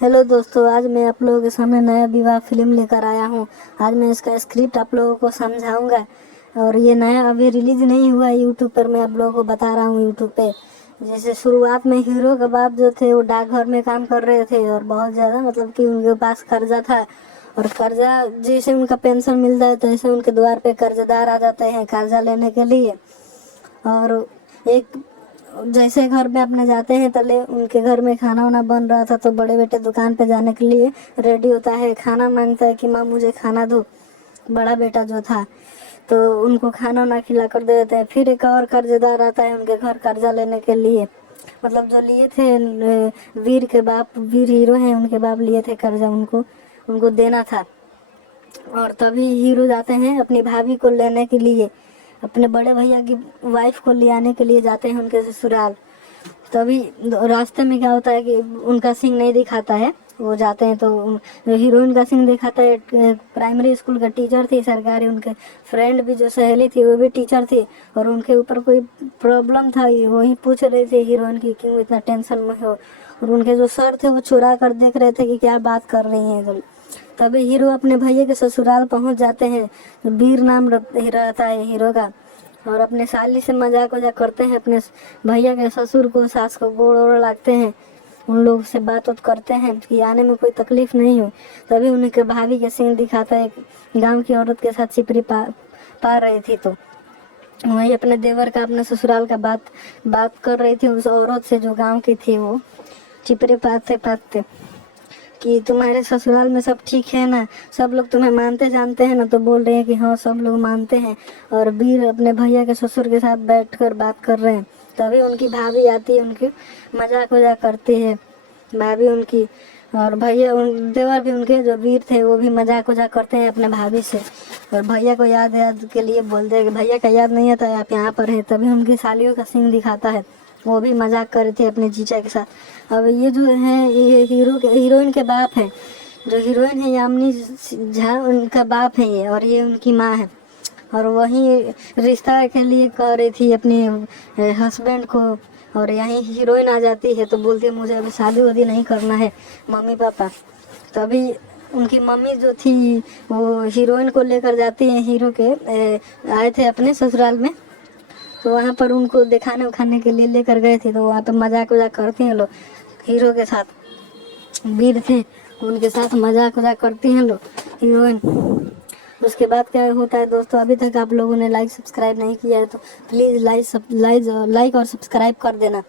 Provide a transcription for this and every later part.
Hello दोस्तों, आज मैं आप लोगों के सामने नया विवाह फिल्म लेकर आया हूँ। आज मैं इसका स्क्रिप्ट आप लोगों को समझाऊंगा और ये नया अभी रिलीज नहीं हुआ है यूट्यूब पर। मैं आप लोगों को बता रहा हूँ यूट्यूब पे। जैसे शुरुआत में हीरो के बाप जो थे वो डाकघर में काम कर रहे थे और बहुत ज़्यादा मतलब कि उनके पास कर्जा था। और कर्जा जैसे उनका पेंशन मिलता है तैसे उनके द्वार पे कर्जदार आ जाते हैं कर्जा लेने के लिए। और एक जैसे घर में अपने जाते हैं तले उनके घर में खाना वाना बन रहा था तो बड़े बेटे दुकान पे जाने के लिए रेडी होता है, खाना मांगता है कि माँ मुझे खाना दो। बड़ा बेटा जो था तो उनको खाना वाना खिला कर दे देते हैं। फिर एक और कर्जदार आता है उनके घर कर्जा लेने के लिए, मतलब जो लिए थे वीर के बाप, वीर हीरो हैं उनके बाप लिए थे कर्जा, उनको उनको देना था। और तभी हीरो जाते हैं अपनी भाभी को लेने के लिए, अपने बड़े भैया की वाइफ को ले आने के लिए जाते हैं उनके ससुराल। तभी रास्ते में क्या होता है कि उनका सीन नहीं दिखाता है, वो जाते हैं तो हीरोइन का सीन दिखाता है। प्राइमरी स्कूल का टीचर थी सरकारी, उनके फ्रेंड भी जो सहेली थी वो भी टीचर थी और उनके ऊपर कोई प्रॉब्लम था, वही पूछ रहे थे हीरोइन की क्यों इतना टेंशन में हो। और उनके जो सर थे वो चुरा कर देख रहे थे कि क्या बात कर रही हैं। तभी हीरो अपने भैया के ससुराल पहुंच जाते हैं। वीर नाम रहता है हीरो का। और अपने साली से मजाक वजाक करते हैं, अपने भैया के ससुर को सास को गोड़ ओड़ लागते हैं, उन लोग से बात उत करते हैं कि आने में कोई तकलीफ नहीं हो। तभी उनके भाभी के सीन दिखाता है, गांव की औरत के साथ चिपरी पा रही थी तो वही अपने देवर का अपने ससुराल का बात कर रही थी उस औरत से जो गांव की थी। वो चिपरी पाते पाते कि तुम्हारे ससुराल में सब ठीक है ना, सब लोग तुम्हें मानते जानते हैं ना। तो बोल रहे हैं कि हाँ सब लोग मानते हैं। और वीर अपने भैया के ससुर के साथ बैठकर बात कर रहे हैं। तभी उनकी भाभी आती है, उनकी मजाक वजाक करती है भाभी उनकी। और भैया देवर भी उनके जो वीर थे वो भी मजाक वजाक करते हैं अपने भाभी से। और भैया को याद के लिए बोलते हैं कि भैया का याद नहीं आता आप यहाँ पर हैं। तभी उनकी सालियों का सीन दिखाता है, वो भी मजाक कर रही थी अपने जीजा के साथ। अब ये जो है ये हीरोइन के बाप हैं, जो हीरोइन है यामिनी झा उनका बाप है ये, और ये उनकी माँ है। और वही रिश्ता के लिए कह रही थी अपने हस्बैंड को। और यहीं हीरोइन आ जाती है तो बोलती है मुझे अभी शादी वादी नहीं करना है मम्मी पापा। तभी उनकी मम्मी जो थी वो हीरोइन को लेकर जाती है हीरो के आए थे अपने ससुराल में। तो वहाँ पर उनको दिखाने उखाने के लिए लेकर गए थे तो वहाँ पर मजाक वजाक करती हैं लोग हीरो के साथ। वीर थे उनके साथ मजाक वजाक करती हैं लोग हीरोइन। उसके बाद क्या होता है दोस्तों, अभी तक आप लोगों ने लाइक सब्सक्राइब नहीं किया है तो प्लीज़ लाइक और सब्सक्राइब कर देना।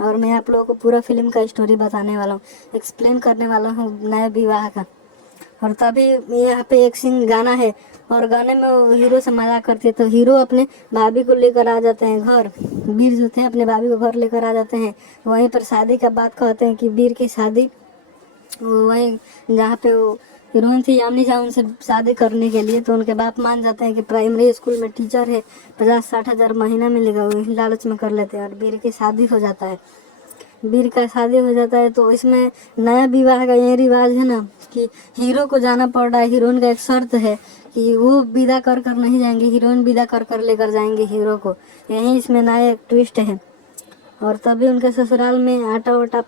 और मैं आप लोगों को पूरा फिल्म का स्टोरी बताने वाला हूँ, एक्सप्लेन करने वाला हूँ नए विवाह का। और तभी यहाँ पे एक सीन गाना है और गाने में वो हीरो से मजाक करती है तो हीरो अपने भाभी को लेकर आ जाते हैं घर। वीर जो थे अपने भाभी को घर लेकर आ जाते हैं। वहीं पर शादी का बात कहते हैं कि वीर की शादी वहीं जहाँ पे वो हीरोइन थी यामिनी झा उनसे शादी करने के लिए। तो उनके बाप मान जाते हैं कि प्राइमरी स्कूल में टीचर है, 50-60 हज़ार महीना मिलेगा, वही लालच में कर लेते हैं और वीर की शादी हो जाता है। वीर का शादी हो जाता है तो इसमें नया विवाह का ये रिवाज है ना कि हीरो को जाना पड़ रहा है। हीरोइन का एक शर्त है कि वो विदा कर कर नहीं जाएंगे, हीरोइन विदा कर कर लेकर जाएंगे हीरो को। यही इसमें नया एक ट्विस्ट है। और तभी उनके ससुराल में आटा वाटा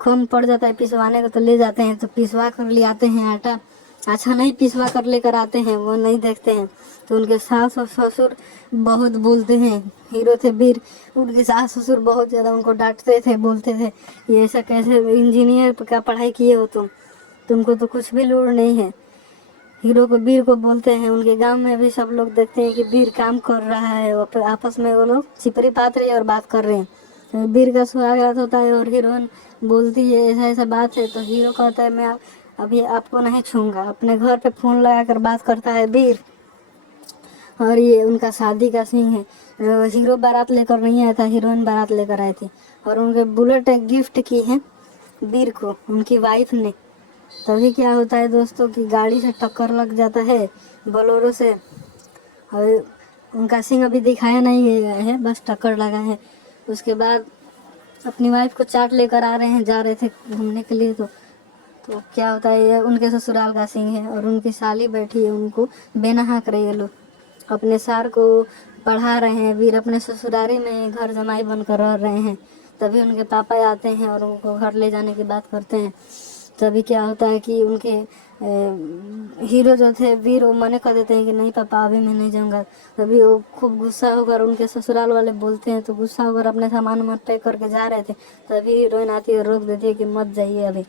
कम पड़ जाता है पिसवाने को तो ले जाते हैं तो पिसवा कर ले आते हैं आटा। अच्छा नहीं पिसवा कर लेकर आते हैं, वो नहीं देखते हैं। तो उनके सास और ससुर बहुत बोलते हैं, हीरो थे वीर, उनके सास ससुर बहुत ज़्यादा उनको डांटते थे, बोलते थे ये ऐसा कैसे इंजीनियर का पढ़ाई किए हो तुमको तो कुछ भी लोड़ नहीं है। हीरो को वीर को बोलते हैं, उनके गांव में भी सब लोग देखते हैं कि वीर काम कर रहा है, वो आपस में वो लोग चिपरी पात रहे हैं और बात कर रहे हैं। तो वीर का स्वागत होता है और हीरोइन बोलती है ऐसा ऐसा बात है तो हीरो कहता है मैं अभी आपको नहीं छूऊंगा। अपने घर पे फ़ोन लगा कर बात करता है वीर। और ये उनका शादी का सीन है। हीरो बारात लेकर नहीं आया था, हीरोइन बारात लेकर आई थी और उनके बुलेट एक गिफ्ट की है वीर को उनकी वाइफ ने। तभी क्या होता है दोस्तों कि गाड़ी से टक्कर लग जाता है बोलेरो से। और उनका सीन अभी दिखाया नहीं है, बस टक्कर लगा है। उसके बाद अपनी वाइफ को चाट लेकर आ रहे हैं, जा रहे थे घूमने के लिए। तो क्या होता है ये उनके ससुराल का सीन है और उनकी साली बैठी है, उनको बेनहाक रही है लोग, अपने सार को पढ़ा रहे हैं। वीर अपने ससुरारी में घर जमाई बनकर रह रहे हैं। तभी उनके पापा आते हैं और उनको घर ले जाने की बात करते हैं। तभी क्या होता है कि उनके हीरो जो थे वीर, वो मना कर देते हैं कि नहीं पापा अभी मैं नहीं जाऊँगा। तभी वो खूब गुस्सा होकर उनके ससुराल वाले बोलते हैं, तो गुस्सा होकर अपने सामान वामान पैक करके जा रहे थे, तभी हीरोइन आती है रोक देती है कि मत जाइए अभी।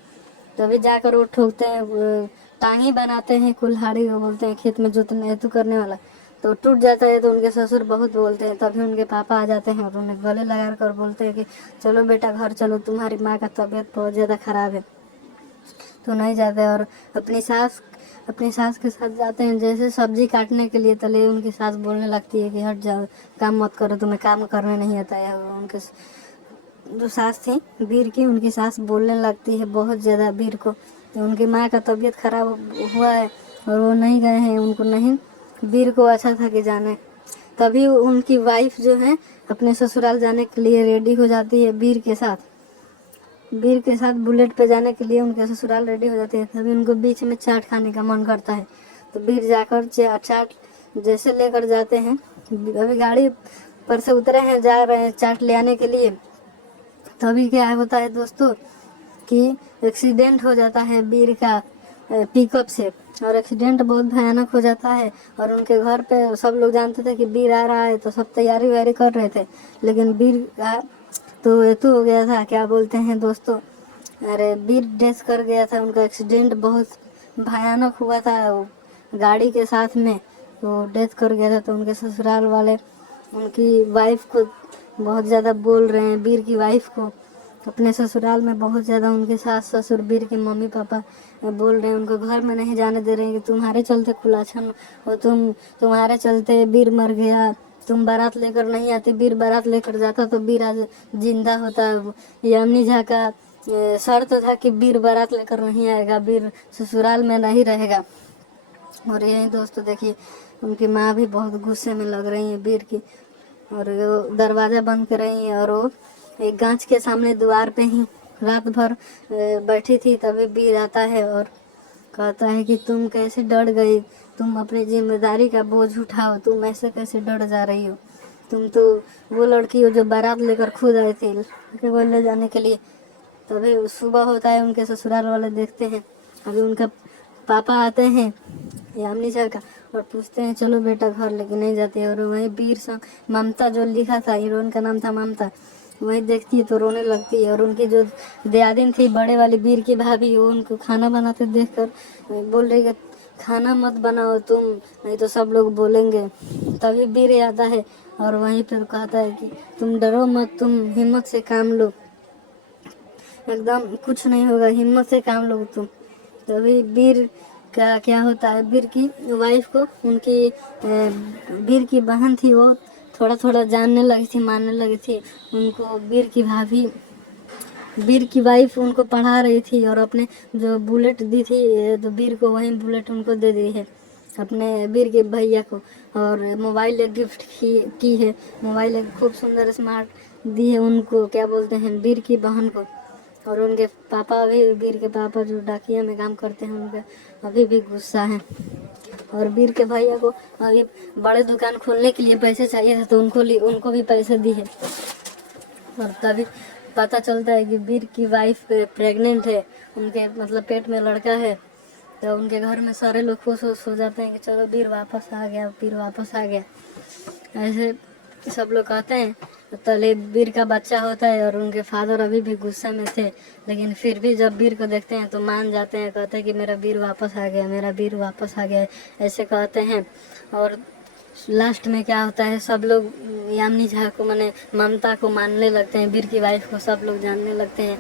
तभी जाकर वो ठोकते हैं, टांगी बनाते हैं कुल्हाड़ी, वो बोलते हैं खेत में जोतने हेतु करने वाला, तो टूट जाता है। तो उनके ससुर बहुत बोलते हैं, तभी उनके पापा आ जाते हैं और उन्हें गले लगा कर बोलते हैं कि चलो बेटा घर चलो, तुम्हारी माँ का तबीयत बहुत ज़्यादा ख़राब है। तो नहीं जाते और अपनी सास के साथ जाते हैं। जैसे सब्जी काटने के लिए तले, उनकी सास बोलने लगती है कि हट जाओ, काम मत करो, तुम्हें काम करने नहीं आता है। उनके जो सास थी वीर की, उनकी सास बोलने लगती है बहुत ज़्यादा वीर को। तो उनकी माँ का तबीयत खराब हुआ है और वो नहीं गए हैं, उनको नहीं, वीर को अच्छा था कि जाने। तभी उनकी वाइफ जो है अपने ससुराल जाने के लिए रेडी हो जाती है वीर के साथ बुलेट पे जाने के लिए उनके ससुराल रेडी हो जाते हैं। तभी उनको बीच में चाट खाने का मन करता है, तो वीर जाकर चाट जैसे लेकर जाते हैं, अभी गाड़ी पर से उतरे हैं, जा रहे हैं चाट ले आने के लिए। तभी क्या होता है दोस्तों कि एक्सीडेंट हो जाता है वीर का पिकअप से, और एक्सीडेंट बहुत भयानक हो जाता है। और उनके घर पे सब लोग जानते थे कि वीर आ रहा है, तो सब तैयारी वैयारी कर रहे थे, लेकिन वीर का तो ये तो हो गया था, क्या बोलते हैं दोस्तों, अरे वीर डेथ कर गया था। उनका एक्सीडेंट बहुत भयानक हुआ था गाड़ी के साथ में, तो डेथ कर गया था। तो उनके ससुराल वाले उनकी वाइफ को बहुत ज़्यादा बोल रहे हैं, वीर की वाइफ को अपने ससुराल में बहुत ज़्यादा, उनके सास ससुर वीर के मम्मी पापा बोल रहे हैं, उनको घर में नहीं जाने दे रहे हैं कि तुम्हारे चलते खुलाछन हो, तुम्हारे चलते वीर मर गया, तुम बारात लेकर नहीं आती, वीर बारात लेकर जाता तो वीर आज जिंदा होता। यामिनी झा का शर्त था कि वीर बारात लेकर नहीं आएगा, वीर ससुराल में नहीं रहेगा। और यही दोस्तों देखिए, उनकी माँ भी बहुत गुस्से में लग रही है वीर की, और वो दरवाज़ा बंद कर रही है, और वो एक गांच के सामने द्वार पे ही रात भर बैठी थी। तभी वीर आता है और कहता है कि तुम कैसे डर गई, तुम अपनी जिम्मेदारी का बोझ उठाओ, तुम ऐसे कैसे डर जा रही हो, तुम तो वो लड़की हो जो बारात लेकर खुद आई थी वो ले जाने के लिए। तभी सुबह होता है, उनके ससुराल वाले देखते हैं, अभी उनका पापा आते हैं यामिनी झा का और पूछते हैं चलो बेटा घर, लेके नहीं जाते। और वहीं वीर संग ममता जो लिखा था, हीरोइन का नाम था ममता, वही देखती है तो रोने लगती है। और उनकी जो दियादिन थी बड़े वाली वीर की भाभी, वो उनको खाना बनाते देखकर बोल रही है खाना मत बनाओ तुम, नहीं तो सब लोग बोलेंगे। तभी वीर आता है और वहीं पर कहता है कि तुम डरो मत, तुम हिम्मत से काम लो, एकदम कुछ नहीं होगा, हिम्मत से काम लो तुम। तभी वीर का क्या होता है, वीर की वाइफ को उनकी वीर की बहन थी, वो थोड़ा थोड़ा जानने लगी थी, मानने लगी थी उनको। वीर की भाभी, वीर की वाइफ उनको पढ़ा रही थी और अपने जो बुलेट दी थी तो वीर को वही बुलेट उनको दे दी है, अपने वीर के भैया को। और मोबाइल एक गिफ्ट की है, मोबाइल एक खूब सुंदर स्मार्ट दी है उनको, क्या बोलते हैं, वीर की बहन को। और उनके पापा अभी, वीर के पापा जो डाकिया में काम करते हैं, उनके अभी भी गुस्सा है। और वीर के भैया को अभी बड़े दुकान खोलने के लिए पैसे चाहिए थे, तो उनको भी पैसे दी है। और तभी पता चलता है कि वीर की वाइफ प्रेग्नेंट है, उनके मतलब पेट में लड़का है। तो उनके घर में सारे लोग खुश हो जाते हैं कि चलो वीर वापस आ गया, वीर वापस आ गया, ऐसे सब लोग कहते हैं। तले वीर का बच्चा होता है और उनके फादर अभी भी गुस्से में थे, लेकिन फिर भी जब वीर को देखते हैं तो मान जाते हैं, कहते हैं कि मेरा वीर वापस आ गया, मेरा वीर वापस आ गया, ऐसे कहते हैं। और लास्ट में क्या होता है, सब लोग यामिनी झा को, माने ममता को मानने लगते हैं, वीर की वाइफ को सब लोग जानने लगते हैं।